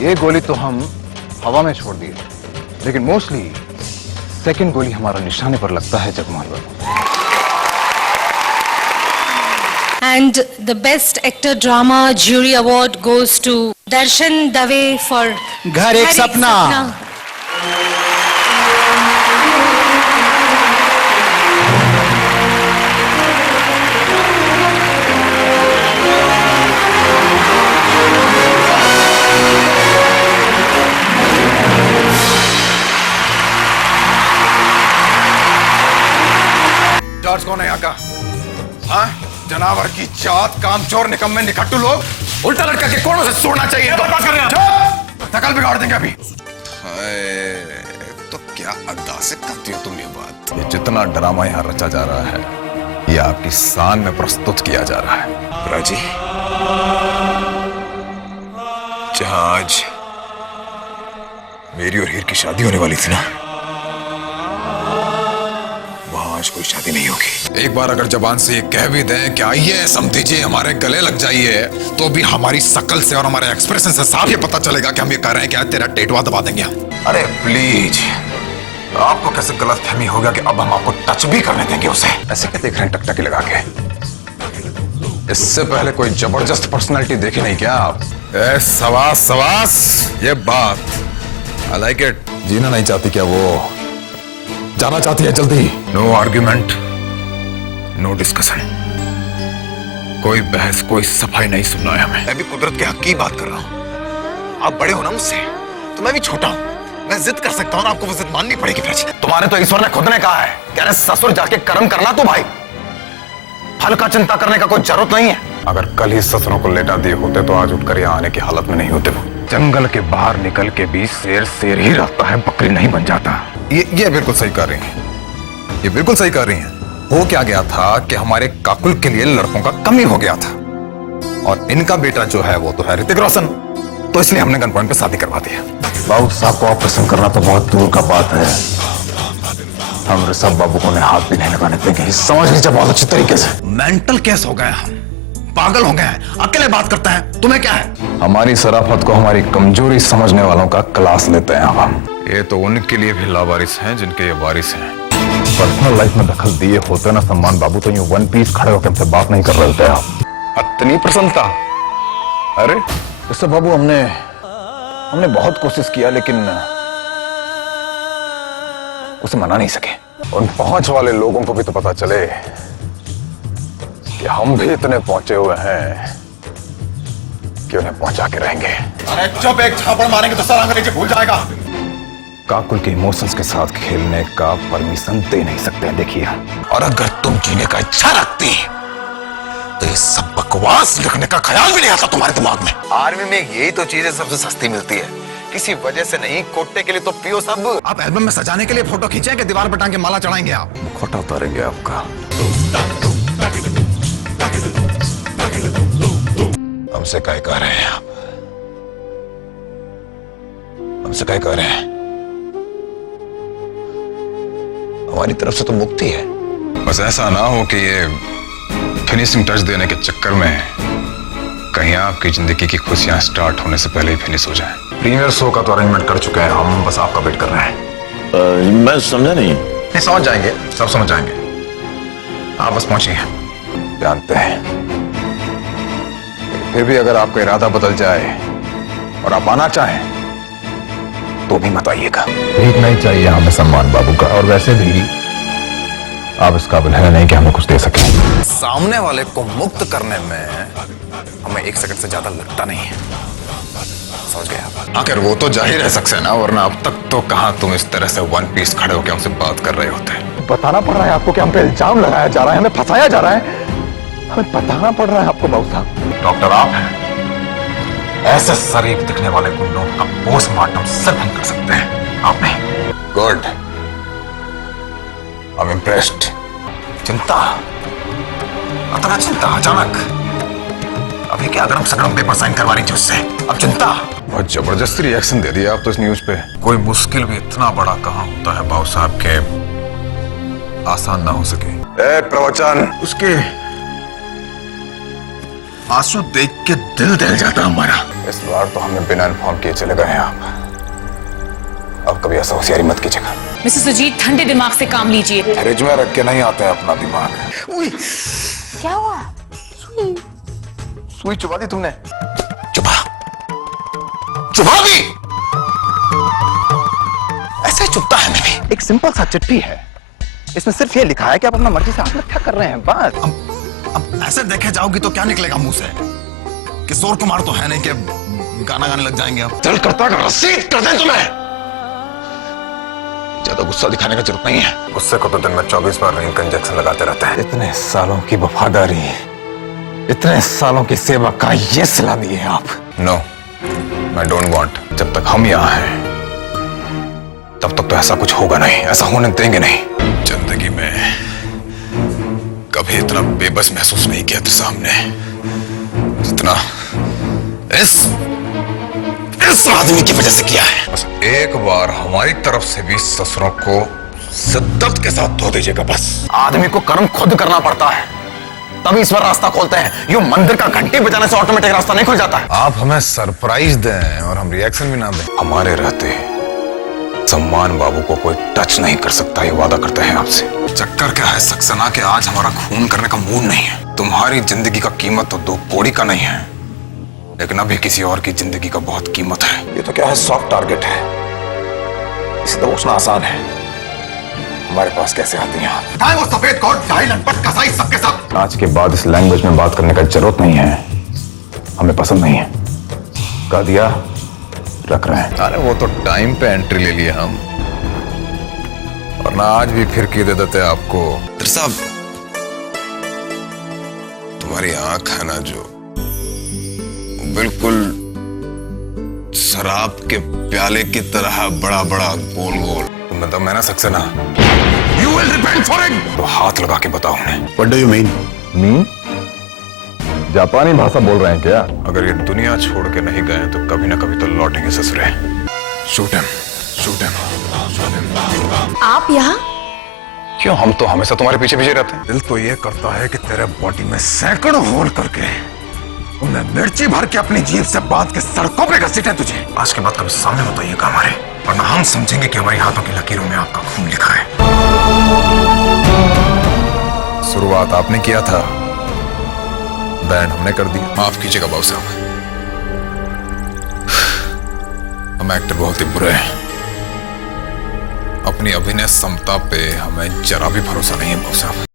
ये गोली तो हम हवा में छोड़ दिए, लेकिन मोस्टली सेकंड गोली हमारा निशाने पर लगता है जगमोहन बाबू। And the best actor drama jury award goes to Darshan Dave for घर एक सपना। जॉर्ज कौन है यहाँ का? हाँ? जनावर की जात, कामचोर, निकम्मे, निकट्टू लोग उल्टा लटका के कोनों से सोना चाहिए। बात कर रहे हैं? नकल बिगाड़ देंगे अभी। तो क्या अदा से करती हो तुम ये बात? ये जितना ड्रामा यहाँ रचा जा रहा है, ये आपकी शान में प्रस्तुत किया जा रहा है। राजी, जहां आज मेरी और हीर की शादी होने वाली थी ना, आज कोई शादी नहीं होगी। एक बार अगर जबान से ये कह भी दें कि आइए समझिए हमारे गले लग जाइए, तो भी हमारी शकल से और हमारे एक्सप्रेशन से साफ ये पता चलेगा कि हम ये कह रहे हैं कि आज तेरा टेटवा दबा देंगे। अरे प्लीज, आपको कैसे गलत फहमी हो गया कि अब हम आपको टच भी करने देंगे उसे? ऐसे क्या देख रहे हैं टकटकी लगा के? इससे पहले कोई जबरदस्त पर्सनैलिटी देखी नहीं क्या आप? सवास सवास, ये बात आई लाइक इट। जीना नहीं चाहती क्या वो? जाना चाहती है जल्दी। नो आर्ग्यूमेंट, नो डिस्कशन, कोई बहस, कोई सफाई नहीं सुनना है हमें। मैं भी कुदरत के हक की बात कर रहा हूँ। आप बड़े हो ना मुझसे, तो मैं भी छोटा हूँ। मैं जिद कर सकता हूँ ना, आपको वो जिद माननी पड़ेगी। तुम्हारे तो ईश्वर ने खुद ने कहा है कि अरे ससुर जाके कर्म करना तो भाई, फल का चिंता करने का कोई जरूरत नहीं है। अगर कल ही ससुरों को लेटा दिए होते तो आज उठकर यहाँ आने की हालत में नहीं होते वो। जंगल के बाहर निकल के भी शेर शेर ही रहता है, बकरी नहीं बन जाता। ये बिल्कुल सही कर रही हैं, ये बिल्कुल सही कर रही हैं। हो क्या गया था कि हमारे काकुल के लिए लड़कों का कमी हो गया था, और इनका बेटा जो है वो तो है ऋतिक रोशन, तो इसलिए हमने गन पॉइंट पे शादी करवा दिया। बाबू साहब को ऑपरेशन करना तो बहुत दूर का बात है, हम ऋषभ बाबू को हाथ भी नहीं लगाने देंगे। समझ लीजिए बहुत अच्छी तरीके से। मेंटल केस हो गए हम, पागल हो गए हैं, अकेले बात करते हैं, तुम्हें क्या है? हमारी शराफत को हमारी कमजोरी समझने वालों का क्लास लेते हैं हम। ये तो उनके लिए भी लावारिस हैं जिनके ये वारिस हैं। पर्सनल लाइफ में दखल दिए होते ना सम्मान बाबू, तो यूं वन पीस खड़े होकर हमसे बात नहीं कर रहे होते आप। इतनी प्रसन्नता? अरे ऋषभ बाबू, हमने बहुत कोशिश किया, लेकिन उसे मना नहीं सके। उन पहुंच वाले लोगों को भी तो पता चले कि हम भी इतने पहुंचे हुए हैं कि उन्हें पहुंचा के रहेंगे। अरे चुप, एक झापड़ मारेंगे तो सारा अंग्रेजी भूल जाएगा। काकुल के इमोशंस के साथ खेलने का परमिशन दे नहीं सकते हैं, देखिए। और अगर तुम जीने का इच्छा रखती तो ये सब बकवास लिखने का ख्याल भी नहीं आता तुम्हारे दिमाग में। आर्मी में यही तो चीजें सबसे सस्ती मिलती है, किसी वजह से नहीं, कोटे के लिए तो पियो सब। आप एल्बम में सजाने के लिए फोटो खींचे कि दीवार पर टांग के माला चढ़ाएंगे? आप मुखौटा उतारेंगे आपका। हमसे क्या कह रहे हैं आप? हमसे क्या कह रहे हैं? हमारी तरफ से तो मुक्ति है। बस ऐसा ना हो कि ये फिनिशिंग टच देने के चक्कर में कहीं आपकी जिंदगी की खुशियां स्टार्ट होने से पहले ही फिनिश हो जाएं। प्रीमियर शो का तो अरेंजमेंट कर चुके हैं हम, बस आपका वेट कर रहे हैं। मैं समझा नहीं। समझ जाएंगे, सब समझ जाएंगे, आप बस पहुंचिए। जानते हैं, फिर भी अगर आपका इरादा बदल जाए और आप आना चाहें तो भी मत आइएगा। ठीक नहीं चाहिए हमें सम्मान बाबू का, और वैसे भी आप इस काबिल है नहीं कि हमें कुछ दे सकें। सामने वाले को मुक्त करने में हमें 1 सेकंड से ज्यादा लगता नहीं है, समझ गए आप? आखिर वो तो जा ही रह सकते हैं ना, वरना अब तक तो कहां तुम इस तरह से वन पीस खड़े होकर हमसे बात कर रहे होते। बताना पड़ रहा है आपको कि हम पे इल्जाम लगाया जा रहा है, हमें फंसाया जा रहा है, हमें बताना पड़ रहा है आपको बाबू साहब। डॉक्टर आप हैं, ऐसे शरीफ दिखने वाले गुंडों का पोस्टमार्टम सिर्फ हम कर सकते हैं, आप नहीं। Good, I am impressed. चिंता, अचानक अभी क्या गरम सकरम पेपर साइन करवा रही थी उससे, अब चिंता। बहुत जबरदस्ती रिएक्शन दे दिया आप तो इस न्यूज पे। कोई मुश्किल भी इतना बड़ा कहाँ होता है बाबू साहब के आसान ना हो सके। ए प्रवचन, उसके आंसू देख के दिल दहल जाता हमारा। इस बार तो हमें बिना इन्फॉर्म किए चले गए हैं आप। अब कभी ऐसा होशियारी मत कीजिएगा। मिस्टर सुजीत, ठंडे दिमाग से काम लीजिए। फ्रिज में रख के नहीं आते हैं अपना दिमाग। उई, क्या हुआ? सुई चुबा दी तुमने। चुबा भी ऐसे चुपता है। मैं भी एक सिंपल सा चिट्ठी है, इसमें सिर्फ ये लिखा है कि आप अपना मर्जी से आत्महत्या कर रहे हैं, बस। अब ऐसे देखे जाओगी तो क्या निकलेगा मुंह से? किशोर कुमार तो है नहीं कि गाना गाने लग जाएंगे। अब चल करता रसीद कर दे तुम्हें। ज्यादा गुस्सा दिखाने की जरूरत नहीं है। गुस्से को तो दिन में 24 बार रिंग इंजेक्शन लगाते रहते हैं। इतने सालों की वफादारी, इतने सालों की सेवा का ये सिला दिए आप। No, I don't want. जब तक हम यहाँ हैं तब तक तो ऐसा कुछ होगा नहीं, ऐसा होने देंगे नहीं। जिंदगी में कभी इतना बेबस महसूस नहीं किया तेरे सामने जितना इस आदमी की वजह से किया है। बस एक बार हमारी तरफ से भी ससुरों को शिद्दत के साथ धो दीजिएगा बस। आदमी को कर्म खुद करना पड़ता है, तभी ईश्वर रास्ता खोलते हैं। यूं मंदिर का घंटी बजाने से ऑटोमेटिक रास्ता नहीं खुल जाता है। आप हमें सरप्राइज दें और हम रिएक्शन भी ना दें। हमारे रहते सम्मान बाबू को कोई टच नहीं कर सकता, ये वादा करते हैं आपसे। चक्कर क्या है सक्सेना के आज हमारा खून करने का मूड नहीं है। तुम्हारी जिंदगी का कीमत तो 2 कौड़ी का नहीं है, लेकिन अभी किसी और की जिंदगी का बहुत कीमत है। ये तो क्या है, सॉफ्ट टारगेट है, इसे तो उछना आसान है। हमारे पास कैसे आती हैं आप? चाहे वो सफेद कोट, चाहे लंपट, कसाई, सबके सब। आज के बाद इस लैंग्वेज में बात करने का जरूरत नहीं है, हमें पसंद नहीं है। कह दिया, रख रहे हैं। अरे वो तो टाइम पे एंट्री ले लिए हम, वरना आज भी फिर की दे देते आपको। साहब, तुम्हारी आंख है ना जो, बिल्कुल शराब के प्याले की तरह बड़ा बड़ा गोल गोल। तुम मतलब मैं ना Saxena, you will repent for it. तो हाथ लगा के बताओ उन्हें। What do you mean? जापानी भाषा बोल रहे हैं क्या? अगर ये दुनिया छोड़ के नहीं गए तो कभी ना कभी तो लौटेंगे ससुरे। Shoot him, shoot him, shoot him. आप यहाँ? क्यों, हम तो हमेशा तुम्हारे पीछे पीछे रहते हैं। दिल तो ये करता है कि तेरे बॉडी में सैकड़ों होल करके उन्हें मिर्ची भर के अपनी जीभ से बांध के सड़कों पे घसीटे तुझे। आज के बाद कभी सामने मत आइएगा हमारे, वरना हम समझेंगे कि हमारी हाथों की लकीरों में आपका खून लिखा है। शुरुआत आपने किया था, बैंड हमने कर दिया। माफ कीजिएगा बाबू साहब, हम एक्टर बहुत ही बुरे हैं। अपनी अभिनय क्षमता पे हमें जरा भी भरोसा नहीं है बाबू साहब।